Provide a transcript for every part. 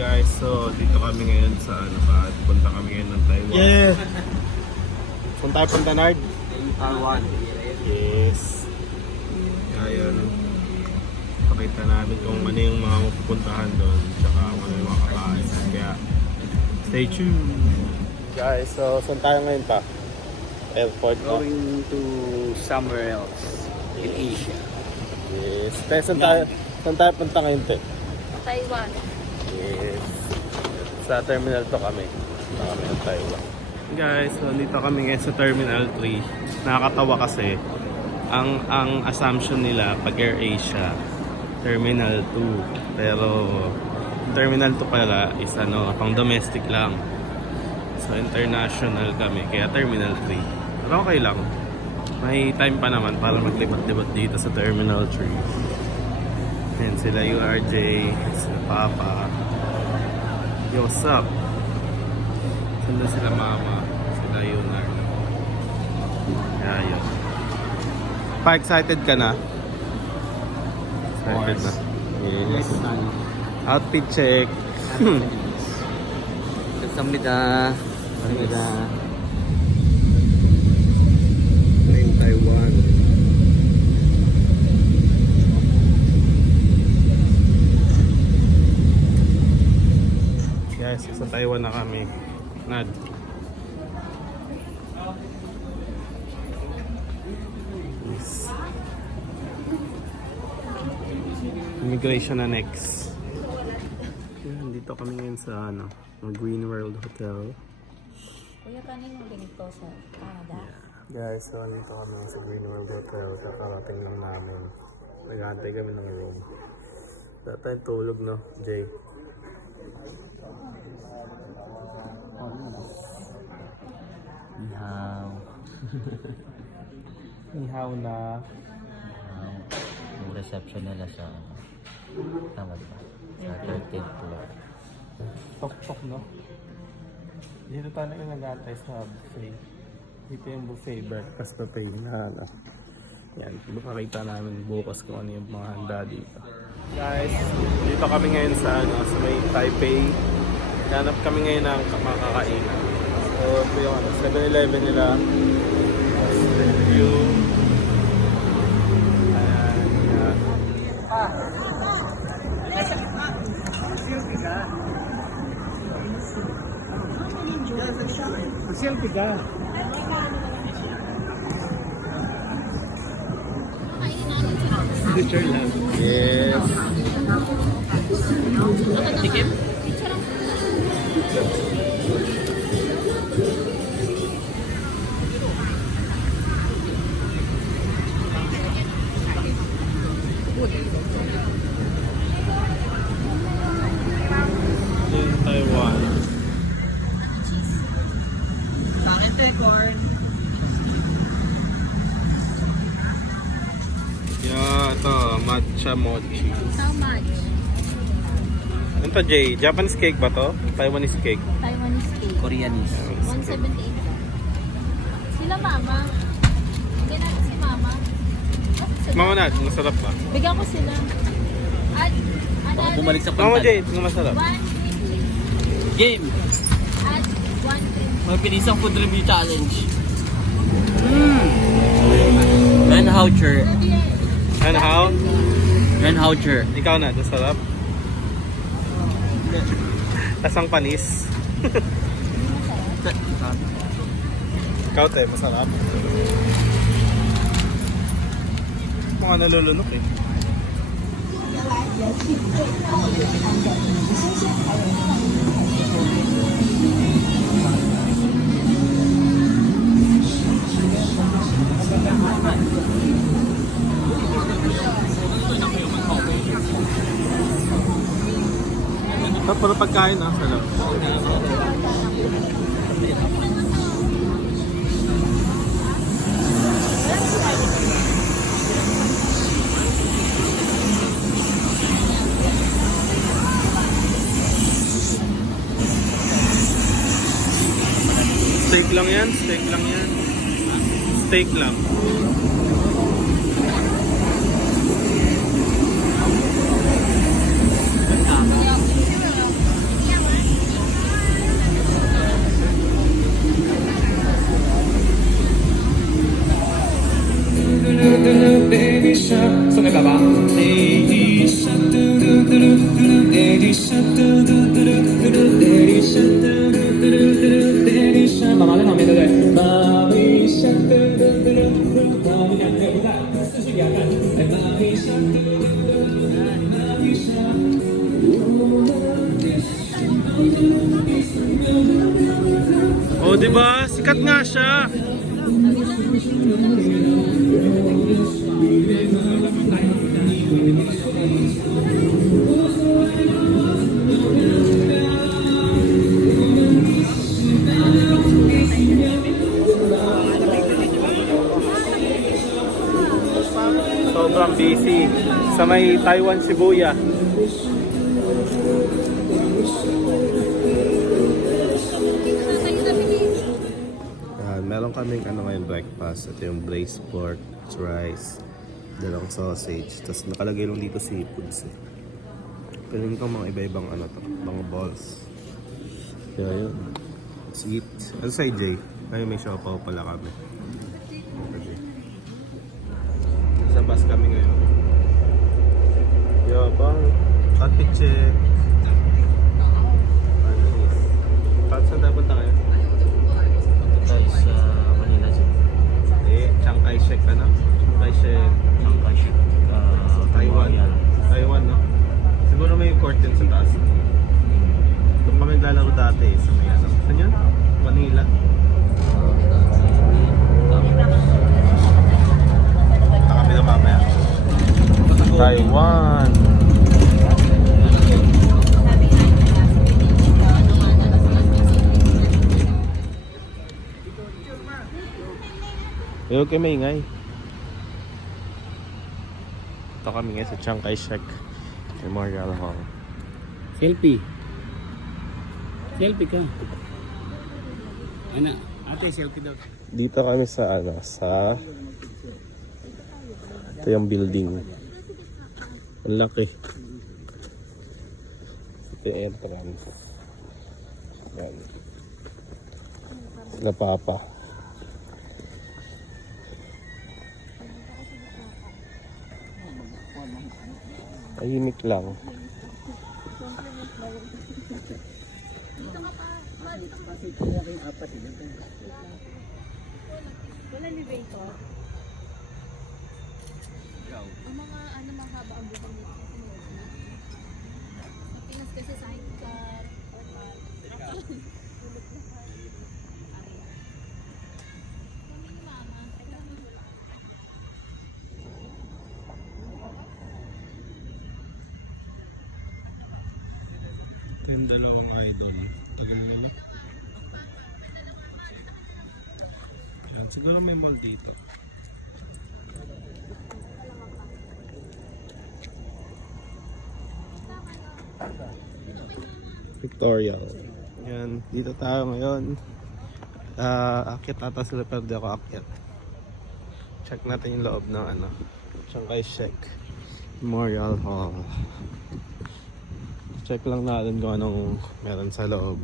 Guys, so dito kami ngayon sa ano ba? Punta kami ngayon ng Taiwan. Yeah! Saan tayo punta, Nard? Taiwan. Yes. Kaya yun. Pakita namin kung ano yung mga mapupuntahan doon. Tsaka ano yung mga kakain. Kaya stay tuned. Guys, so saan tayo ngayon pa? Airport na. Going to somewhere else in Asia. Yes. Te, saan tayo punta ngayon, Te? Taiwan. Yes. Sa Terminal 2 kami. Punta kami ng Taiwan. Guys, so dito kami ngayon sa Terminal 3. Nakakatawa kasi ang assumption nila pag Air Asia Terminal 2, pero Terminal 2 pala is ano, pang domestic lang. So international kami, kaya Terminal 3. Pero okay lang. May time pa naman para maglibat-libat dito sa Terminal 3. Yan sila URJ, sila Papa. Yo, what's up? Sila sila Mama, sila Yunar. Kaya yun. Pa-excited ka na? Excited na. Yes. Outfit check. Kamsahamnida. Kamsahamnida. In Taiwan. Guys, sa Taiwan na kami. Nad. Yes. Immigration na next. Yan, dito kami ngayon sa ano, Green World Hotel. Kuya, kaninong ganito sa Canada? Guys, so dito kami sa Green World Hotel. Kakarating lang namin. Nag-aantay kami ng room. Wala tayong tulog, no, Jay? Ihaw. Ihaw na. Yung reception nila sa tama ba? Sa 13th floor. Tok-tok, no? Dito tayo nag-aantay sa buffet. Dito yung buffet, breakfast buffet na ano. Yan, makakita namin bukas kung ano yung mga handa dito. Guys, dito kami ngayon sa ano, sa may Taipei. Hanap kami ngayon ng mga kakainan. So, ito yung ano, 7-Eleven nila. Review. Ayan, yan. Selfie ka. Picture lang. Yes. Tikim? In Taiwan. Yeah, ito, matcha mochi. How much? Ano to, Jay? Japanese cake ba to? Taiwanese cake? Taiwanese cake. Koreanese. 178 lang. Sila mama. Bigyan natin si mama. Mama na, masarap ba? Bigyan ko sila. At, Baka bumalik sa Mama pantal. Jay, ito masarap. 1 green chip. Game! At 1 green. Magpilisang food review challenge. Ren Houcher. And how? Ren Houcher. Ikaw na, masarap? Lasang panis. Ikaw te, masarap? Mga nalulunok eh. Ito pala pagkain ah, sarap. Steak lang yan, steak lang yan. Steak lang. di ba? Sikat nga siya. Sobrang busy sa may Taiwan, Shibuya. Meron kaming ngayon breakfast. Ito yung braised pork, rice, dalawang sausage. Tapos nakalagay lang dito seafoods eh. Pero hindi ko mga iba-ibang mga balls. Kaya yun. Sweet. Ano sa'yo, Jay? Ay, may siopaw pala kami. Okay. Sa bus kami ngayon. Yo, bang traffic check. Saan tayo punta kayo? Punta tayo sa Manila dyan. Chiang Kai-shek ano? Chiang Kai-shek. Ang Kashi. Taiwan. Taiwan, no? Siguro may court din sa taas. Doon kami naglalaro dati sa may ano. Saan yun? Manila. Punta kami na mamaya. Taiwan. Okay, maingay. Ito kami ngayon sa Chiang Kai-shek Memorial Hall. Selfie. Selfie ka. Ana, ate selfie daw. Dito kami sa ito yung building. Ang laki. Ito yung entrance. Yan. Sila Papa. Tahimik lang. Wala elevator. Ang mga mahaba ang butang dito. Sa Pinas kasi sidecar. Ito yung dalawang idol. Tagal na na. Yan, siguro may mall dito. Victoria. Yan, dito tayo ngayon. Akyat ata sila pero di ako akyat. Check natin yung loob ng Chiang Kai-shek Memorial Hall. Check lang natin kung anong meron sa loob.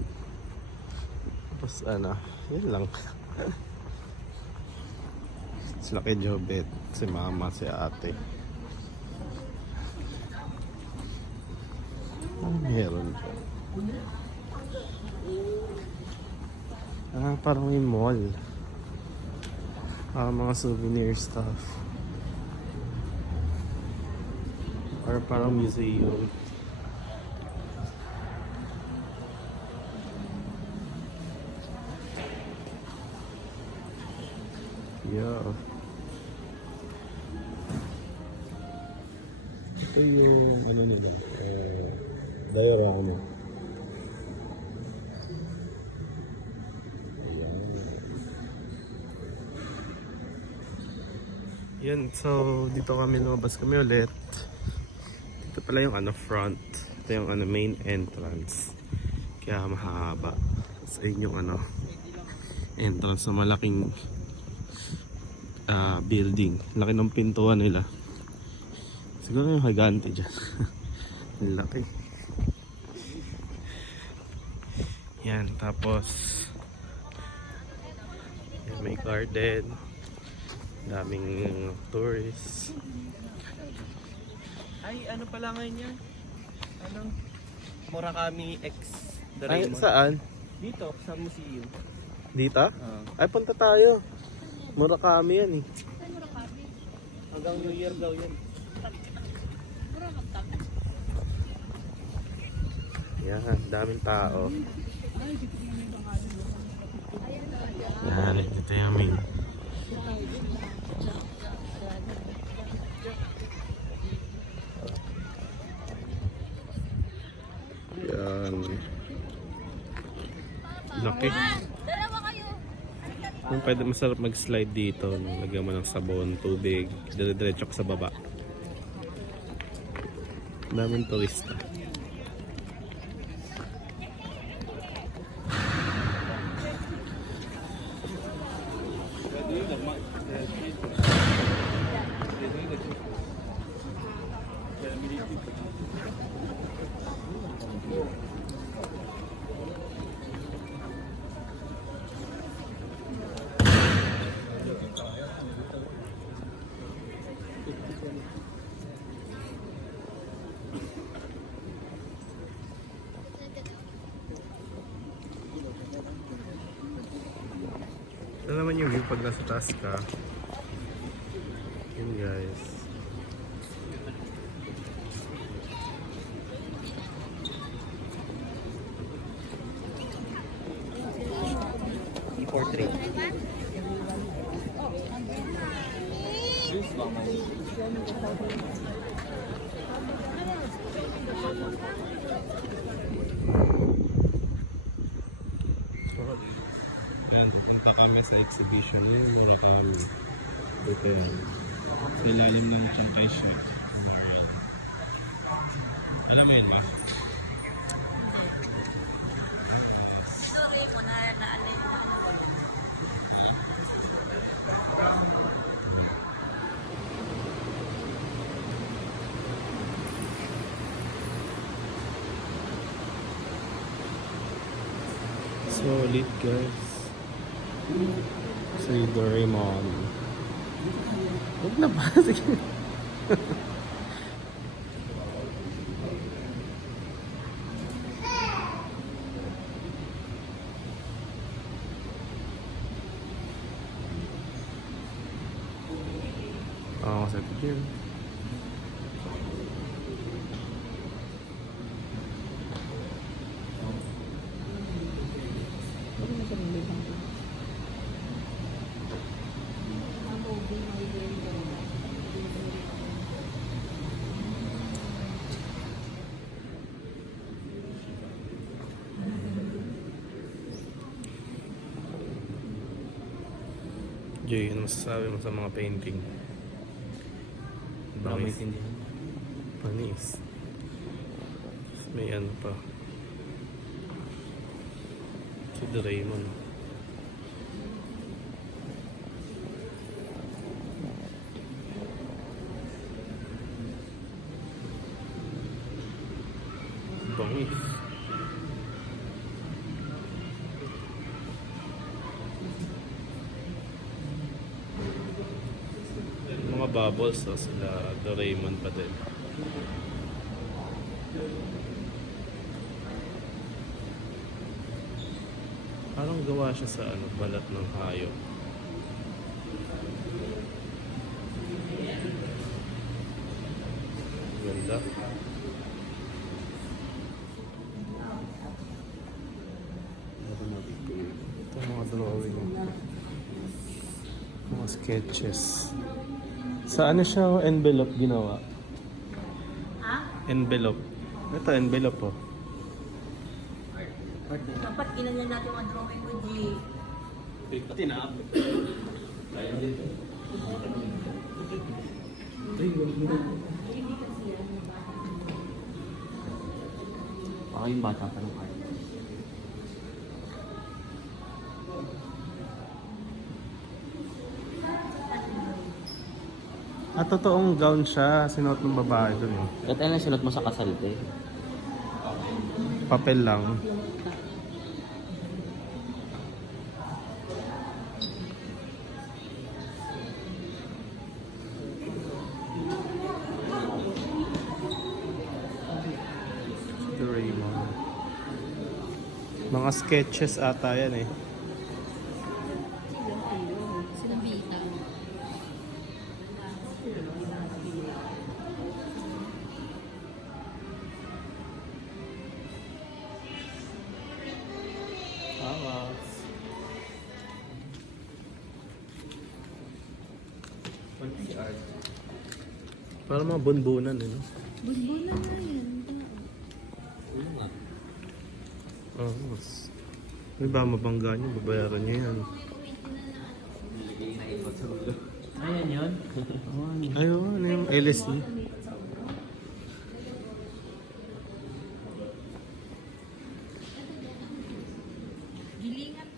Tapos yun lang. Sila kay Jobet, si mama, si ate. Ano meron pa? Parang may mall. Parang mga souvenir stuff. Or parang museum. Yeah. Ito yung nila. Diorama. Yan, so dito kami lumabas kami ulit. Dito pala yung front. Ito yung main entrance. Kaya mahaba. Sa yung entrance na malaking building. Laki ng pintuan nila. Siguro yung higante dyan. Laki. Yan, tapos yan, may garden. Daming tourists. Ay, ano pala ngayon yan? Murakami X Ay, Doraemon. saan? Dito, sa museum. Dito? Ay, punta tayo. Murakami yan eh. Hanggang New Year daw yan. Yan, daming tao. Yan, ito yung main. Yan. Laki. Dalawa kayo. Kung pwede, masarap mag-slide dito. Lagyan mo ng sabon, tubig, dire-diretso ka sa baba. Daming turista. Ito naman yung view pag nasa taas ka. Yun guys. Portrait. Ayan, pupunta kami sa exhibition yan. Mura kami. Ito yan. Sa ilalim ng Chimpay Shop. Alam mo yun ba? Sorry mo na naalala. Solid guys. Si Doraemon. Huwag na ba? Sige. Kasi ito dyan. Jay, ano masasabi mo sa mga painting? Dami Panis. hindi. Panis. May ano pa. Si Doraemon. Bangis. Mga bubbles, so sila Doraemon pa din. Parang gawa siya sa ano, balat ng hayop. Ganda. Ito mga drawing. Mga sketches. Sa ano siya envelope ginawa? Envelope. Ito envelope po. Dapat ginanyan natin mga drawing mo, G. Pati na. Baka yung bata pa ng card. At totoong gown siya, sinuot ng babae dun eh. At ano sunod mo sa kasalte? Papel lang. Doraemon. Mga sketches ata yan eh. Sinabita. Tama. Parang mga bunbunan, eh, no? Bunbunan na yan. Oo. May ba mabangga niyo? Babayaran niyo yan. Ayan yun. Ayun, ano yung LSD? Gilingan.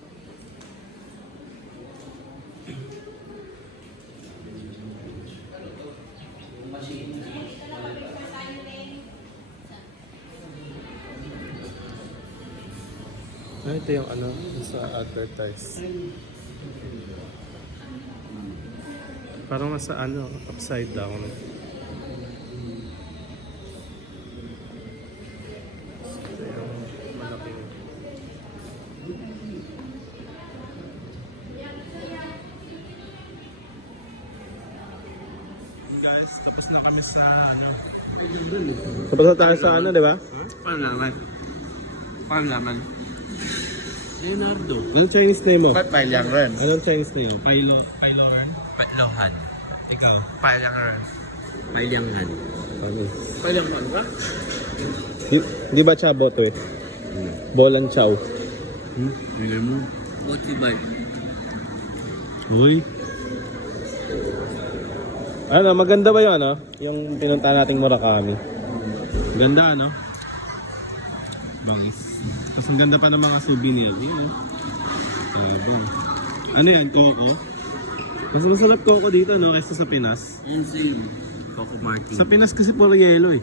Ah, ito yung ano, sa advertise. Parang nasa ano, upside down. Ito yung malaking... Guys, tapos na kami sa ano. Tapos na tayo sa ano, di ba? Paano naman? Paano naman? Leonardo. Anong Chinese name mo? Ba't pailang rin? Anong Chinese name mo? Pailoren? Patlohan. Ikaw? Pailang rin. Pailangan. Ano? Pailang ano ka? Di ba chabo to eh? Bolang chow. Hindi mo. What's the vibe? Uy. Ano, maganda ba yun, ano? Yung pinunta nating Murakami. Ganda, ano? Bangis. Tapos ang ganda pa ng mga souvenir. Yun. Ano yan, Coco? Mas masarap Coco dito, no? Kaysa sa Pinas. Insane. Coco Martin. Sa Pinas kasi puro yelo eh.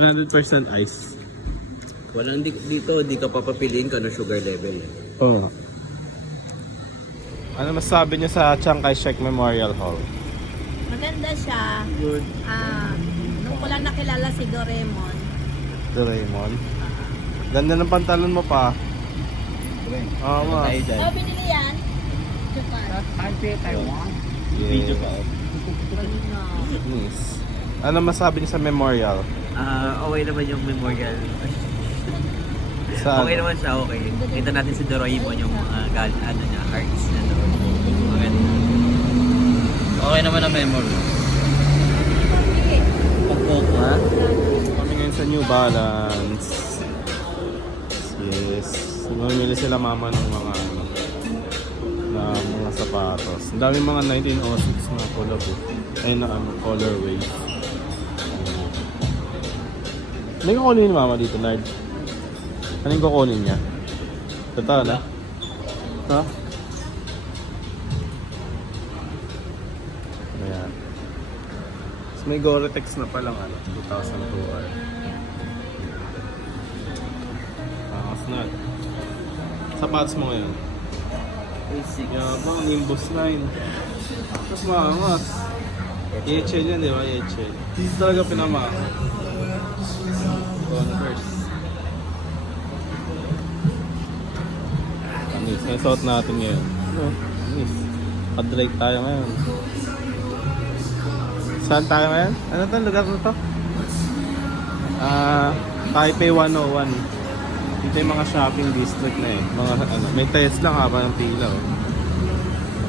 100% ice. Walang dito, di ka papapiliin kung ano sugar level. Oo. Ano masasabi niyo sa Chiang Kai-shek Memorial Hall? Maganda siya. Good. Nung ko lang nakilala si Doraemon. Doraemon. Ganda ng pantalon mo pa. Oo nga. So, binili yan? Japan. Video pa. Yes. Ano masabi niyo sa memorial? Okay naman yung memorial. Sa Okay naman siya, okay. Kita natin si Doraemon yung mga ano niya, arts na doon. Maganda. Okay naman ang memory. Pag-Coco, ha? Kami ngayon sa New Balance. Yes. Bumili sila mama ng mga ano, na mga sapatos. Ang daming mga 1906 na collab eh. Ay na ano, colorway. Ano yung kukunin ni mama dito, Nard? Ano yung kukunin niya? Totoo na? Ito? Ayan. Tapos may Gore-Tex na palang ano, 2002 R. Snag. Sapatos mo ngayon? A6. Yabang, Nimbus 9. Tapos maangas. EHL yan, di ba? EHL. Hindi talaga pinamaangas. Converse. Anis, may suot natin ngayon. Ano? Anis. Pa-Drake tayo ngayon. Saan tayo ngayon? Ano to? Lugar na to? Taipei 101. Ito yung mga shopping district na eh. Mga ano, may Tesla haba ng pila oh.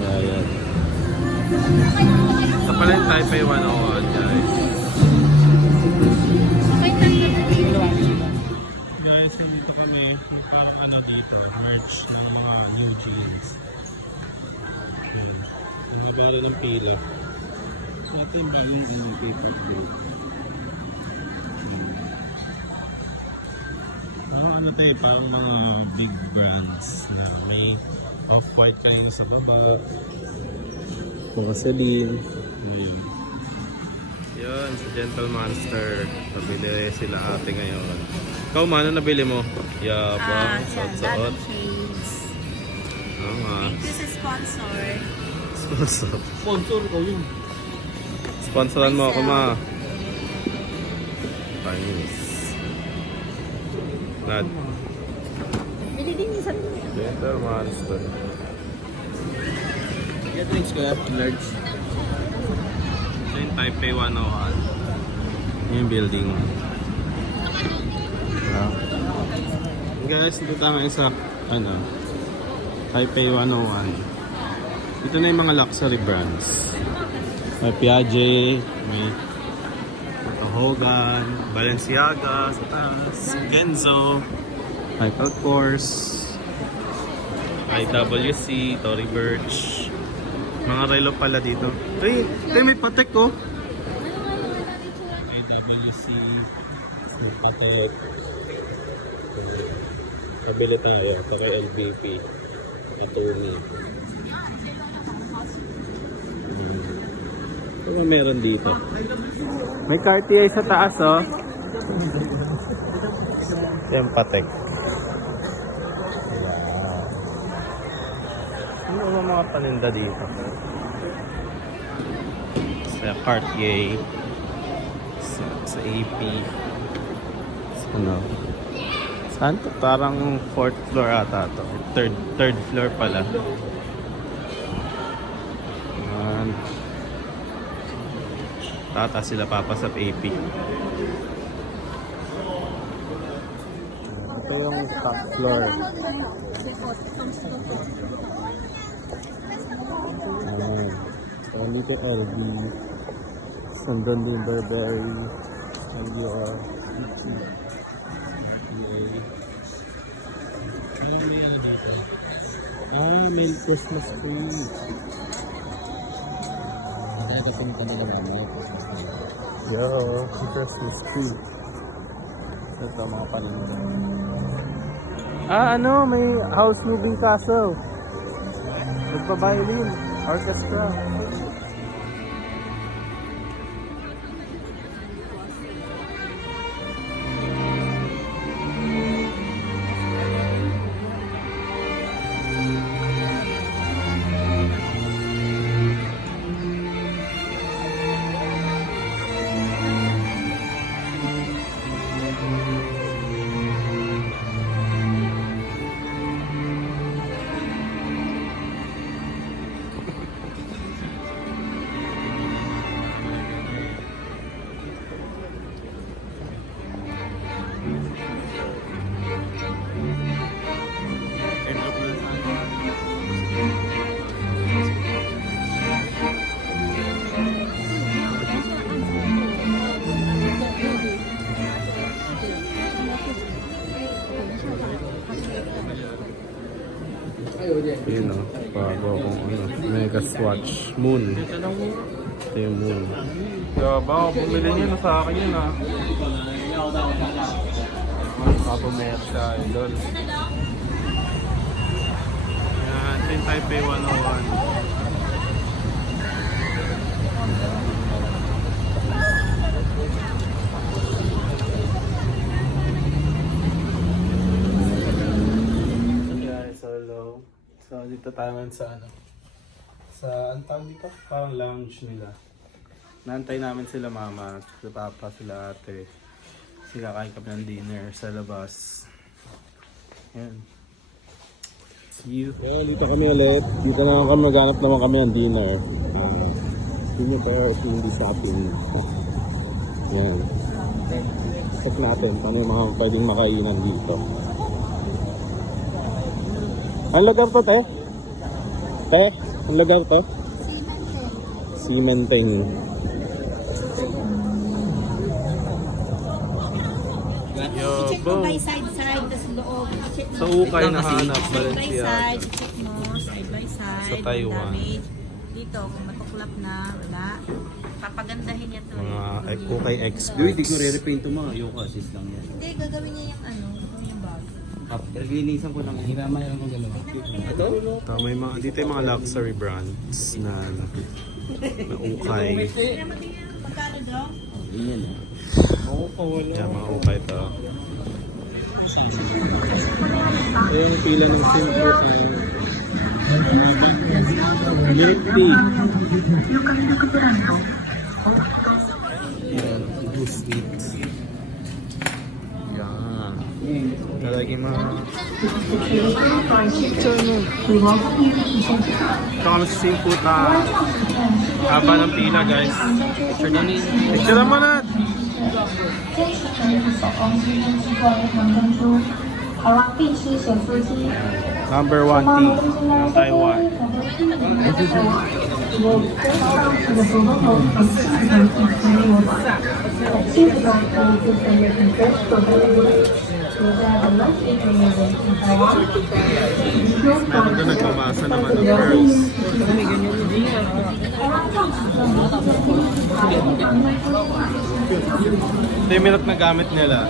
Ayan. Ito pala yung Taipei 101 guys. Guys, dito kami. May parang ano dito, merch ng mga new jeans. Ayan. Ang ibari ng pila. So ito yung bali ng paper plate. Ano tayo, parang mga big brands na may off-white kanina sa baba. Mga Celine. Yun. Yun, sa Gentle Monster. Pabili sila ate ngayon. Ikaw, mano nabili mo? Yabang, suot-suot. Shades. Tama. Thank you sa sponsor. Sponsor. Sponsor ko yun. Sponsoran mo ako, ma. Chinese. Nad. Bili din minsan. Gentle Monster. Get drinks ko yan. Large. Ito yung Taipei 101. Yung building. Guys, dito tayo sa ano, Taipei 101. Ito na yung mga luxury brands. May Piaget, may Hogan, Balenciaga sa taas, Genzo, Michael Kors, IWC, Tory Burch. Mga relo pala dito. May Patek oh. IWC, Patek. Kabili tayo, ito kay LBP. Attorney. Ano meron dito? May Cartier sa taas oh. Yan Patek. Wow. Ano mga paninda dito? Sa Cartier. Sa AP. Sa ano? Saan to? Parang 4th floor ata to. Third floor pala. Yan. Tata sila papa sa AP. Ito yung top floor. Ayan. So, dito LB. Sandon din Burberry. LBR. May Christmas tree. Ito punta na naman. Yo, Christmas tree. Ito mga paninda. Ano, may house moving castle. Nagpa-violin, orchestra. Yun o, bago akong Mega Swatch Moon. Ito yung Moon. Baka bumili niyo na sa akin yun ah. Kapumayat sa idol. Yan, ito yung Taipei 101. So, dito tayo ngayon sa ano? Sa, ang tawag dito? Parang lounge nila. Naantay namin sila mama, sila papa, sila ate. Sila kain kami ng dinner sa labas. Ayan. See you. Well, dito kami ulit. Dito naman kami maghanap naman kami ng dinner. Dinner pero hindi shopping. Ayan. Check natin paano yung mga pwedeng makainan dito. Ang lugar to, te? Te? Ang lugar to? Simenteng. Yo, Check mo bro. by side, tas loob. Check mo. Sa ukay nahanap, Side by Balenciaga. side, check mo. Side by side. Sa Taiwan. Damage. Dito, kung matuklap na, wala. Papagandahin niya to. Mga ukay experts. Hindi ko re-repaint ito mga. Ayoko, assist lang yan. Hindi, gagawin niya yung ano, yung bag. Linisan ko lang. Hirama lang kong dalawa. Ito? May mga, dito yung mga luxury brands na ukay. Magkano daw? Yan. Yan, mga ukay to. Ayun yung pila ng simple milk tea. Yan, goose meat. Yan. Talagay mga... Ito kami sa Simputa. Haba ng pila guys. Picture na ni. Picture naman na! Number 1 tea ng Taiwan. Meron doon nagmamasa naman ng pearls. Ito yung milk na gamit nila.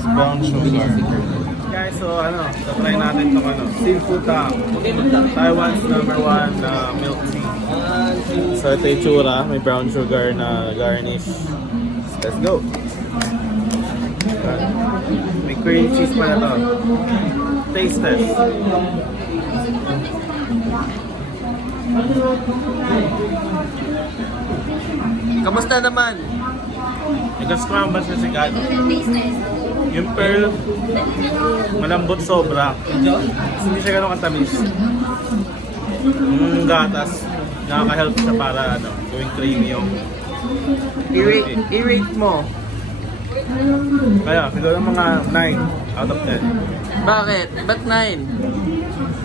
Brown sugar. Guys, so try natin itong seafood tang. Taiwan's #1 milk tea. So ito yung tsura, may brown sugar na garnish. Let's go! May cream cheese pa na to. Taste test. Kamusta naman? Nag-scramble siya si Kat. Yung pearl, malambot sobra. Hindi siya ganun katamis. Yung gatas, nakaka-help siya para gawing creamy yung I-rate mo. kaya siguro mga 9 out of 10. Bakit? Ba't 9?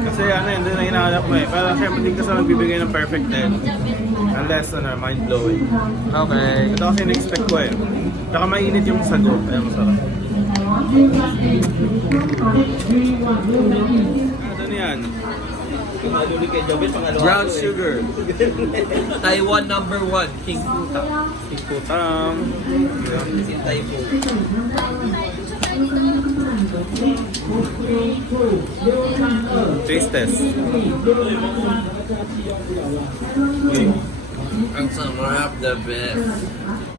Kasi hindi na hinahanap mo eh. Pero syempre hindi ka sa magbibigay ng perfect 10. Unless mind-blowing. Okay. Ito kasi in-expect ko eh. Tsaka mainit yung sago, kaya masarap. Ano yan? Brown sugar. Taiwan #1, King Futa. Putang. This in Taipo. Taste test. Ang sarap, the best.